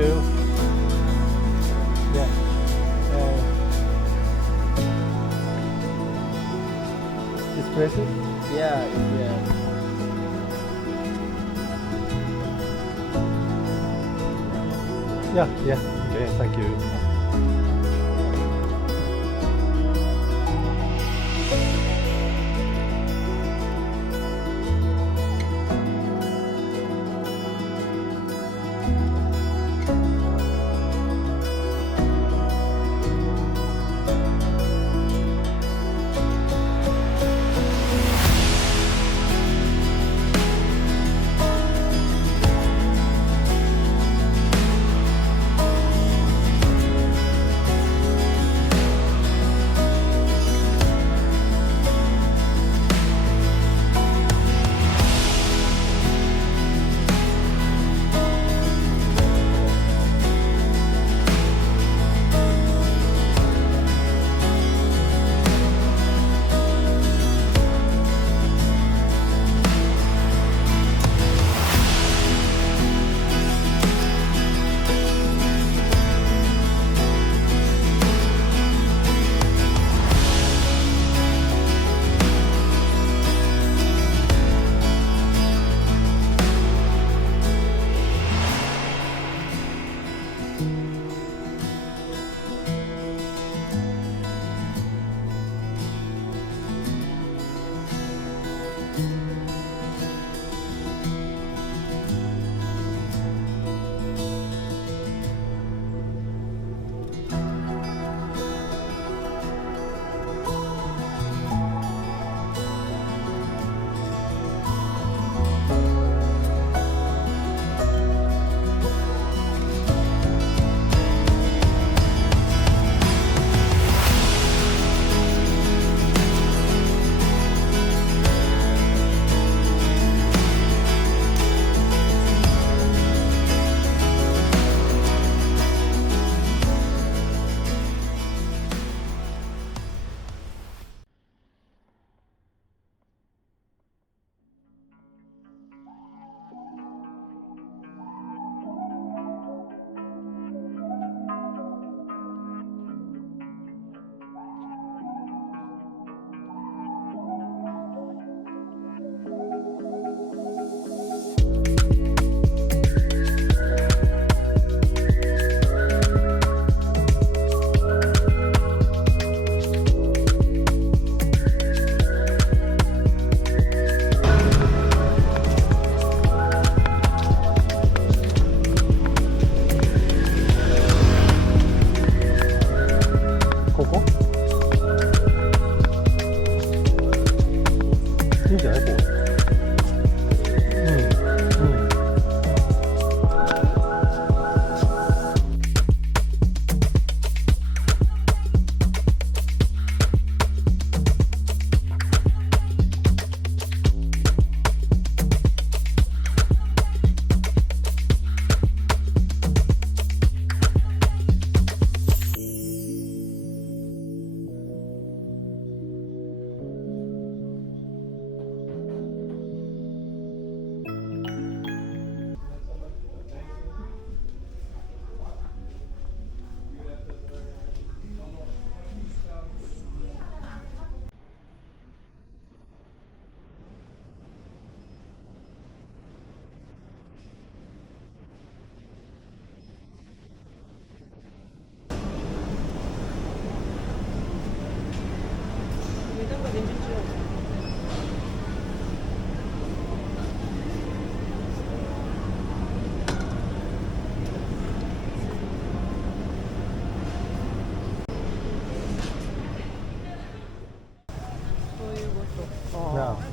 you. Yeah. This places? Yeah, yeah. Yeah, yeah. Okay, thank you.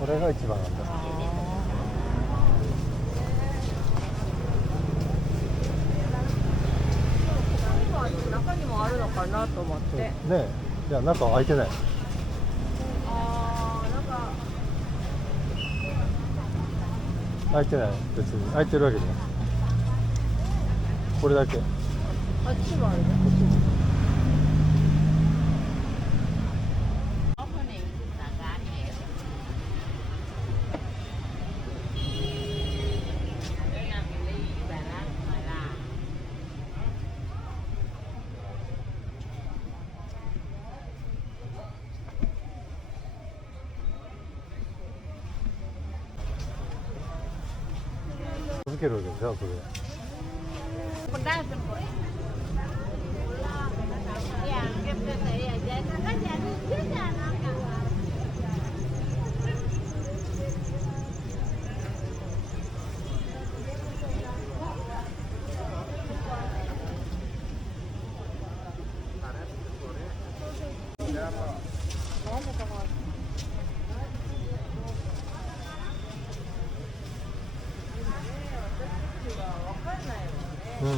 これが一番なんだ。中にもあるのかなと思って。ねえ、いや中開いてない。開いてない、別に開いてるわけじゃない。これだけ。あっちもあるね。こっちも。けるでしょそれ。うん。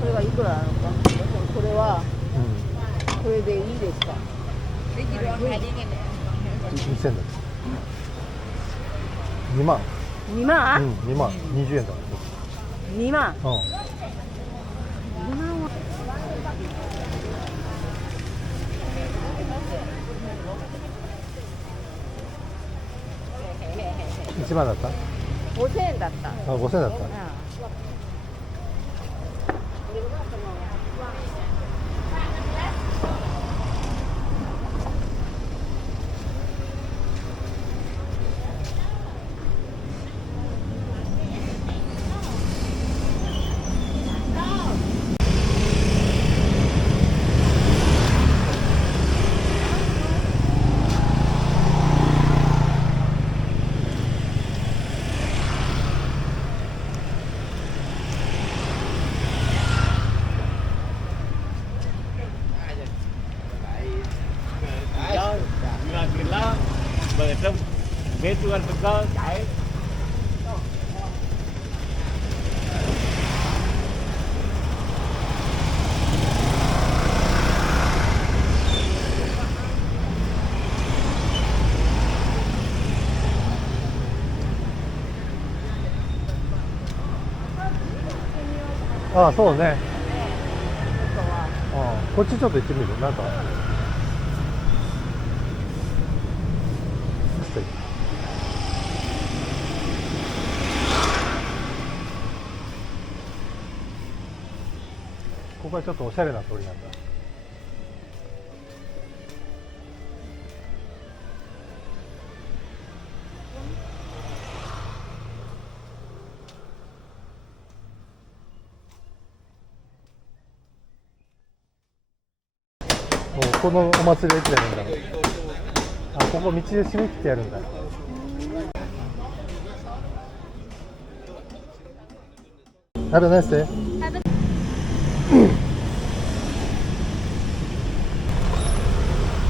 これがいくらなのか。これはこれでいいですか。2000だ。2万。 2万、うん、2万20円だ。2万。うん。 2万は1万だった。5000円だった。あ、5000円だった。ああ、そうね。こっちちょっと行ってみる。なんか素敵。ここはちょっとおしゃれな通りなんだ。もうこのお祭りはいつやるんだろう。あ、ここ道で締め切ってやるんだ。Have a nice day.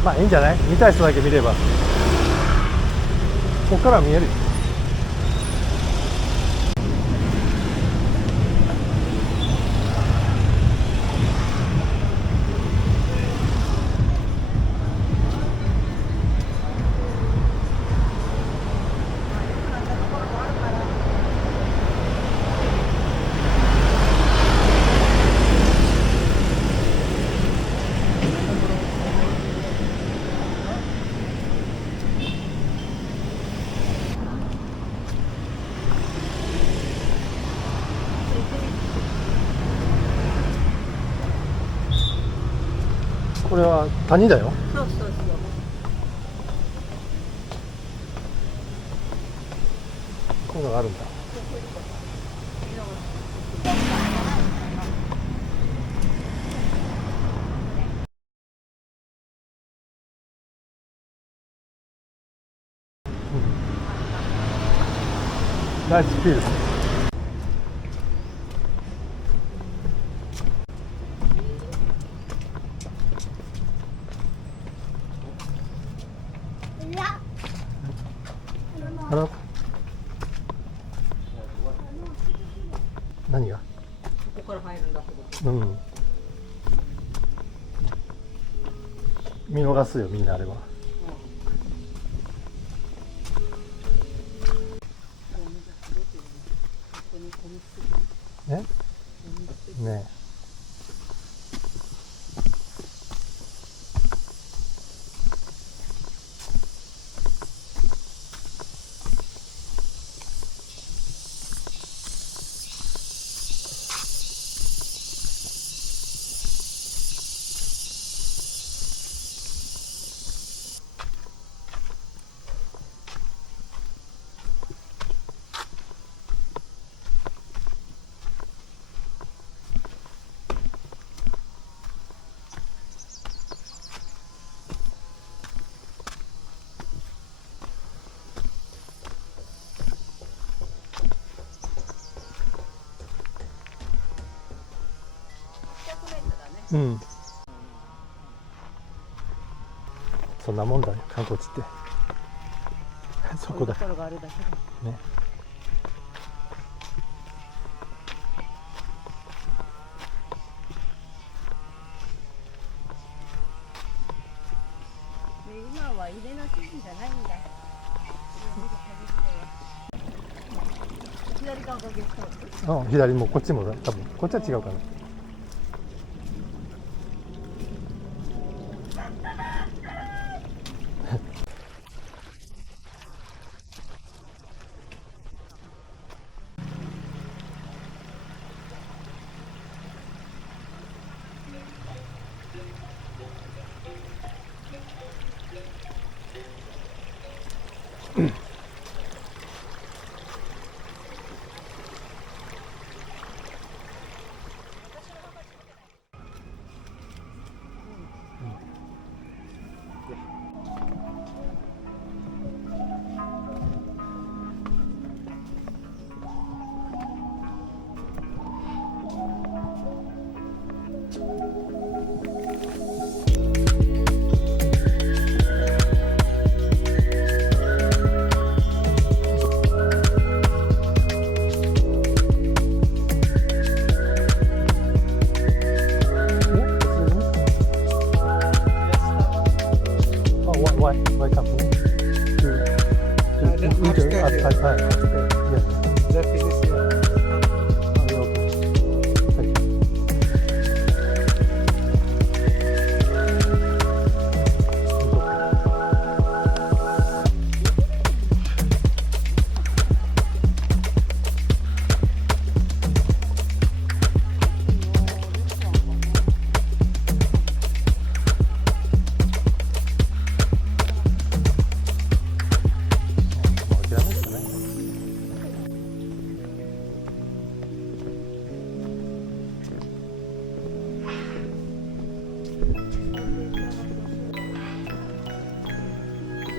まあいいんじゃない？見たい人だけ見れば。ここから見えるよ。これは谷だよ。そうそうそう。こういうのがあるんだ。ナイスピース。あら、何が？ここから入るんだけど。うん。見逃すよみんなあれは。ねねうん、そんなもんだよ観光地ってそこだがあるだけでね。今は入れなシーズンじゃないんだ。左側がゲストハウス。うん、左もこっちも多分こっちは違うかな。Why company? To upstairs at here. upstairs. Yes. Left is here. Okay. はい。もう諦める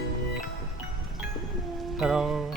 しかない。Hello.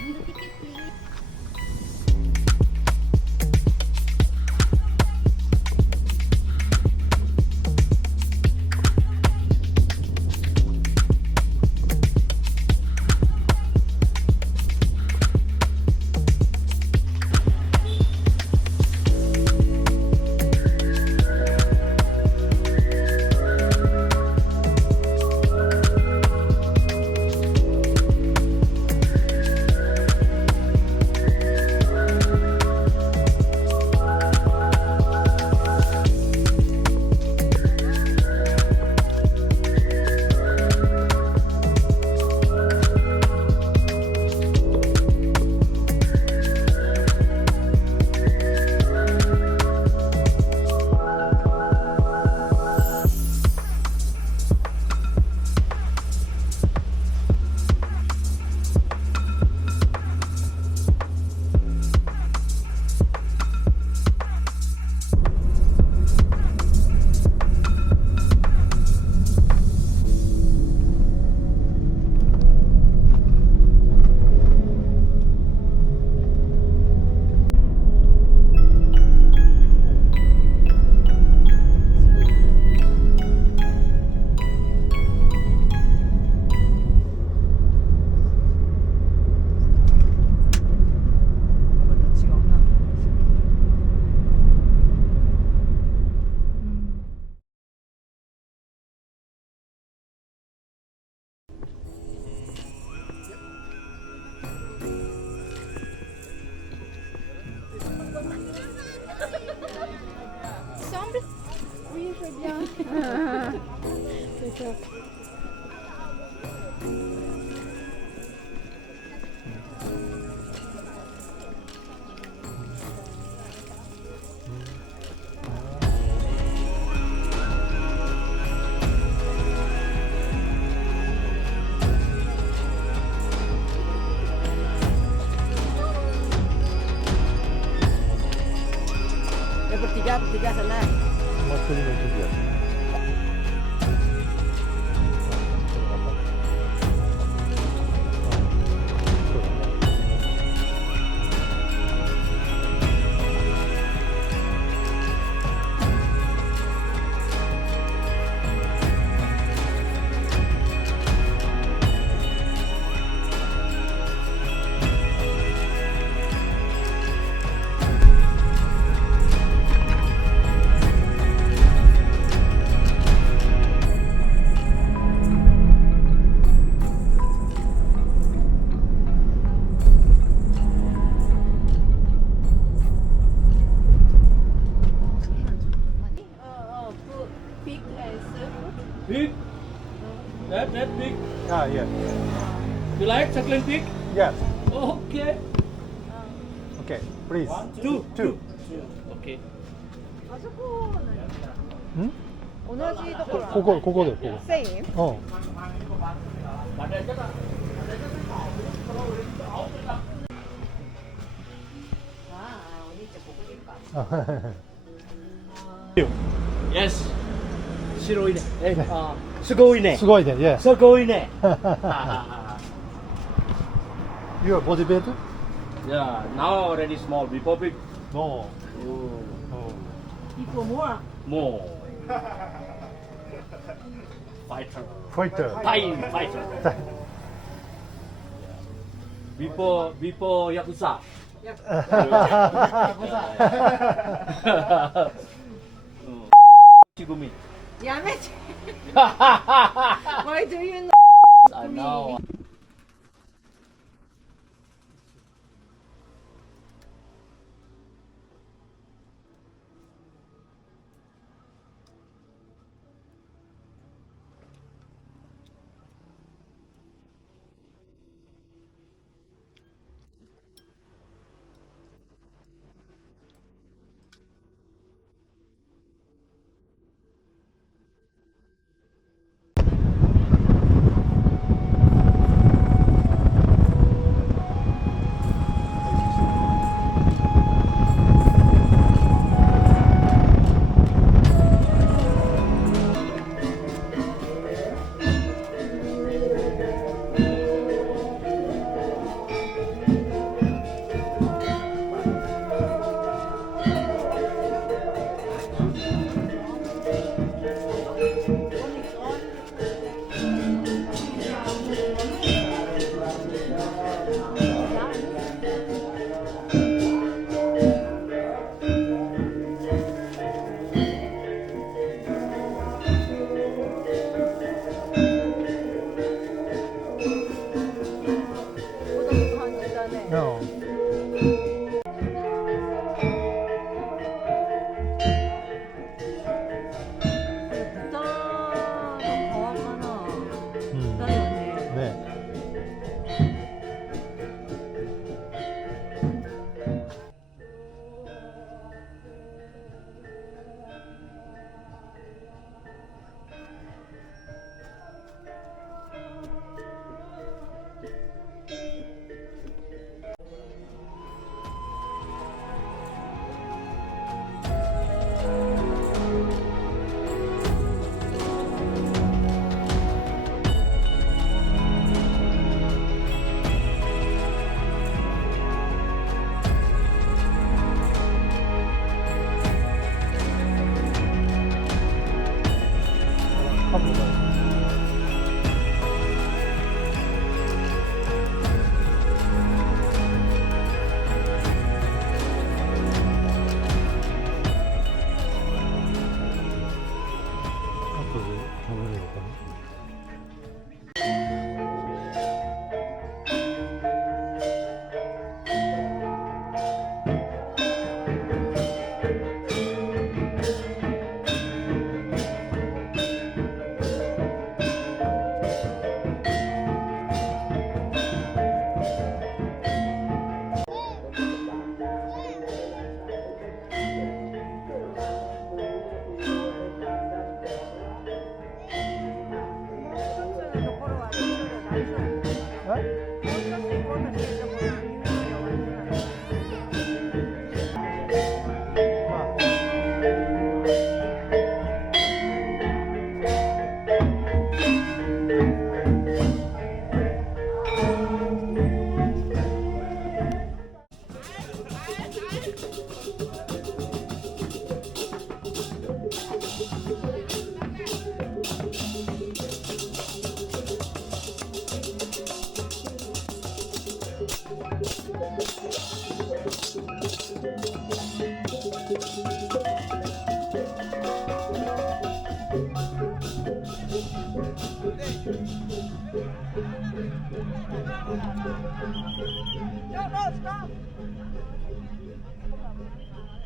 오케이. Bertiga sana. 오마츠리는 준비였습니다. Big and circle. Big. That big. Ah, yes. You like chocolate big? Yes. Okay. Okay, please. Two. Two. Okay. あそこは何？ん同じところ。ここで、ここ。 Same? うん。 Yes. 白いね。すごいね。すごいね、yes. すごいね。 You are body build? Yeah, now already small. Before big. No. People more. More. Fighter. Fighter. Fighter. Before Yakuza. 지금이. やめて。Why do you know? I know. เขาแบบนั้น